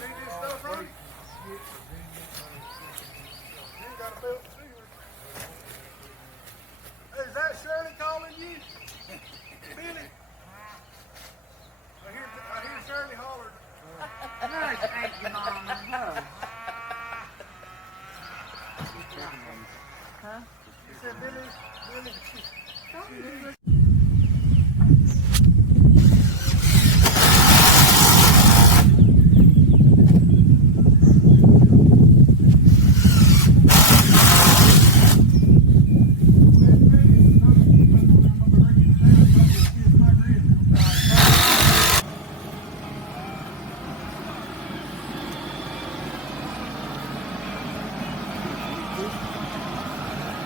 need this stuff right. You ain't got a belt to see her. Hey, is that Shirley calling you? Billy? I hear Shirley hollered. Nice, thank you, Mama. Huh? You said Billy.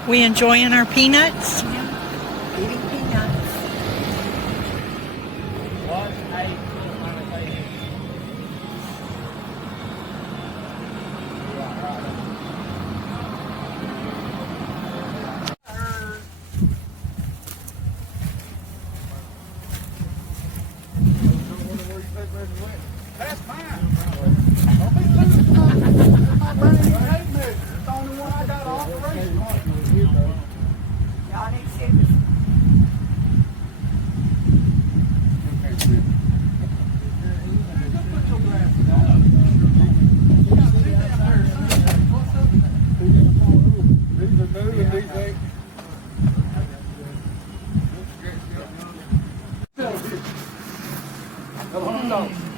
We enjoying our peanuts? Eating peanuts. That's mine. Don't be losing my brand new tape measure. It's the only one I got operation on. Y'all need scissors. Put your glasses on. You got to see that there. What's up with that? These are new and these ain't.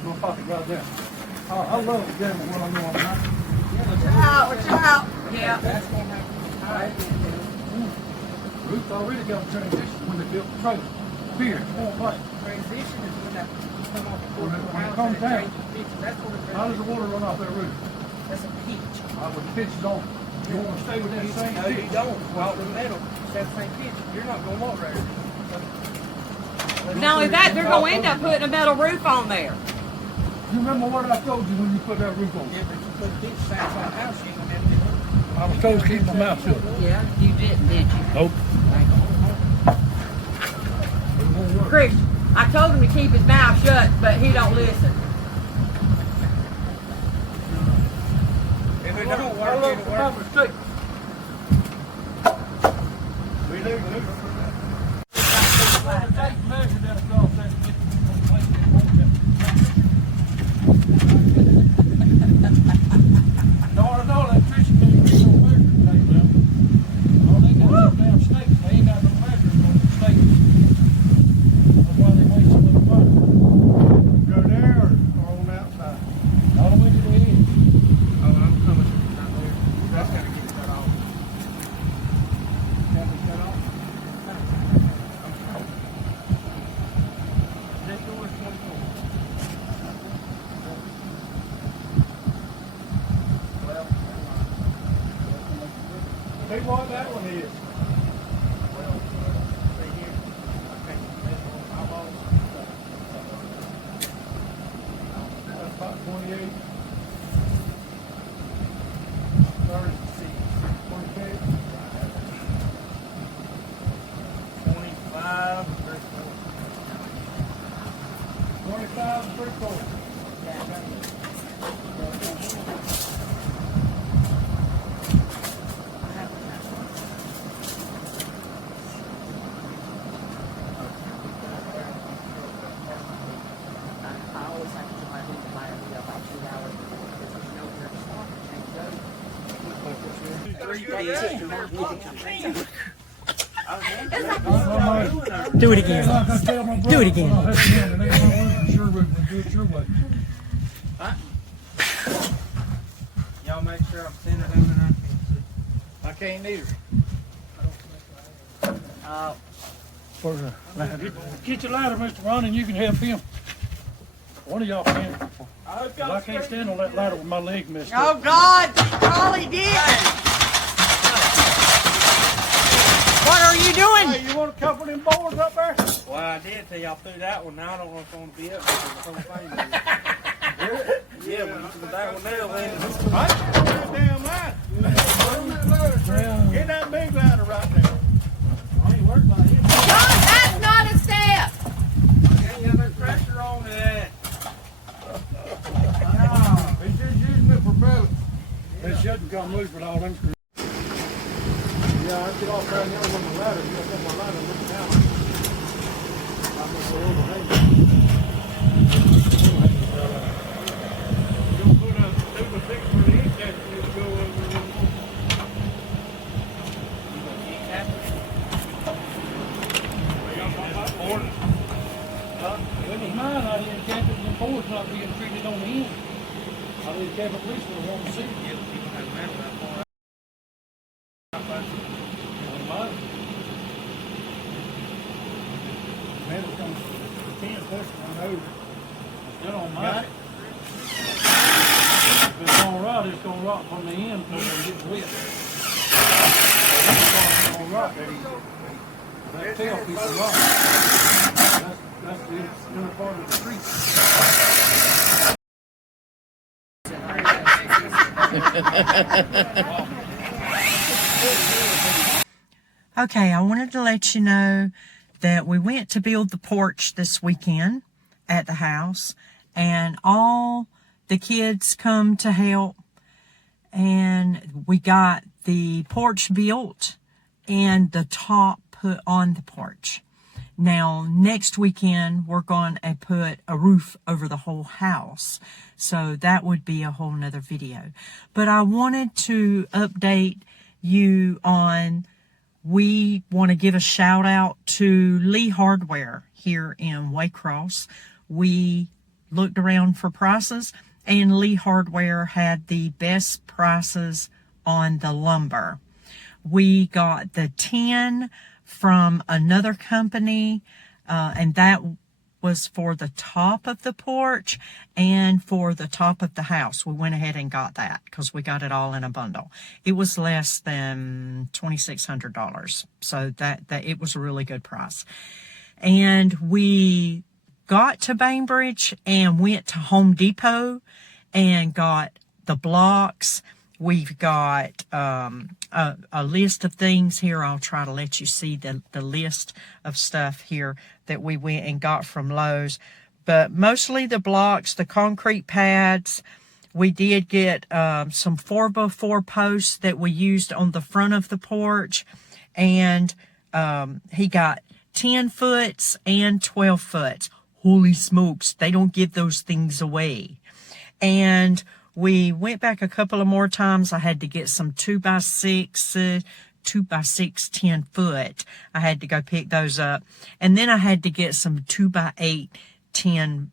My pocket right there. I love the game when I'm going out. Watch out. Yeah. Ruth already got a transition when they built the trailer. Here, Transition is when that come off the when it comes down, how does the water run off that roof? That's a pitch. With the pitches on. You want to stay with that same No, pitch? you don't. Well, the metal, that same pitch, you're not going to walk right. Not only that, they're going to end up putting a metal roof on there. You remember what I told you when you put that roof on? Yeah, but if you put a pitch size on the house, you ain't going to have to do it. I was told to keep my mouth shut. Yeah, you didn't, did you? Nope. Chris, I told him to keep his mouth shut, but he don't listen. If it don't work, it'll work. Mistake. We do. Take measure that across that. No, electrician can't get no measuring tape now. All they got is some damn snakes. They ain't got no measuring on the snakes. That's why they waste so much money. Go there or on the outside? All the way to the edge. Oh, I'm coming. Not there. That's got to get cut off. Can we cut off? Next door is 24. Well, see what that one is. Well, right here. Okay. That's about 28. 36. 28. 25 and 34. 25 and 3/4. I always have to drive in the fire about 2 hours before because there's nowhere to stop and change those. Do it again. Do it again. Do it your way. Y'all make sure I'm centered over there. I can't either. Get your ladder, Mr. Ron, and you can help him. One of y'all can. 'Cause I can't stand on that ladder with my leg messed Oh, up. God, Charlie did. What are you doing? Hey, you want a couple of them boards up there? Well, I did till y'all threw that one. Now I don't know if it's going to be up there for the whole thing. Yeah, when you threw that one there, then. I can't do that damn ladder. Get that big ladder right there. I ain't worried about it. John, that's not a step. Yeah, you have that pressure on that. He shouldn't come loose with all them screws. Yeah, I get off there and on the ladder. You got my ladder looking down. I'm gonna go overhang. You don't put a super six for the ink test, you go over. It was mine, I didn't catch it in the porch, not being treated on the end. I didn't catch it, police would want to see it. Man, it's going to 10 push one over. Still on mine. If it's gonna rot, it's gonna rot from the end until it gets wet. It's gonna rot there. That tail piece of rock. That's the inner part of the tree. Okay, I wanted to let you know that we went to build the porch this weekend at the house, and all the kids come to help, and we got the porch built and the top put on the porch. Now, next weekend, we're going to put a roof over the whole house. So that would be a whole nother video. But I wanted to update you on, we want to give a shout out to Lee Hardware here in Waycross. We looked around for prices, and Lee Hardware had the best prices on the lumber. We got the 10 from another company, and that was for the top of the porch and for the top of the house. We went ahead and got that because we got it all in a bundle. It was less than $2,600, so that it was a really good price. And we got to Bainbridge and went to Home Depot and got the blocks. We've got a list of things here. I'll try to let you see the list of stuff here that we went and got from Lowe's. But mostly the blocks, the concrete pads. We did get some 4x4 posts that we used on the front of the porch. And he got 10 foots and 12 foots. Holy smokes, they don't give those things away. And we went back a couple of more times. I had to get some 2x6, 2x6 10 foot. I had to go pick those up. And then I had to get some 2x8 10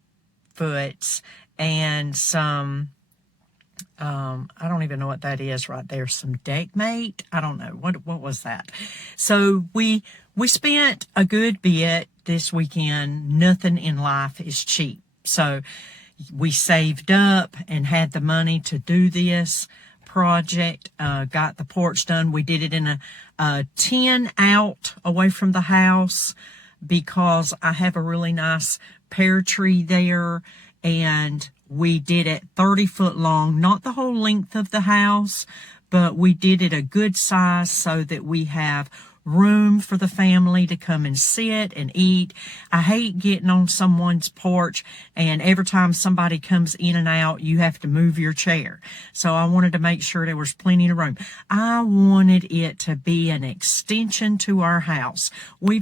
foots and some, I don't even know what that is right there. Some deck mate. I don't know. What was that? So we spent a good bit this weekend. Nothing in life is cheap. So we saved up and had the money to do this project, got the porch done. We did it in a 10 out away from the house because I have a really nice pear tree there, and we did it 30 foot long, not the whole length of the house, but we did it a good size so that we have room for the family to come and sit and eat. I hate getting on someone's porch and every time somebody comes in and out, you have to move your chair. So I wanted to make sure there was plenty of room. I wanted it to be an extension to our house. We've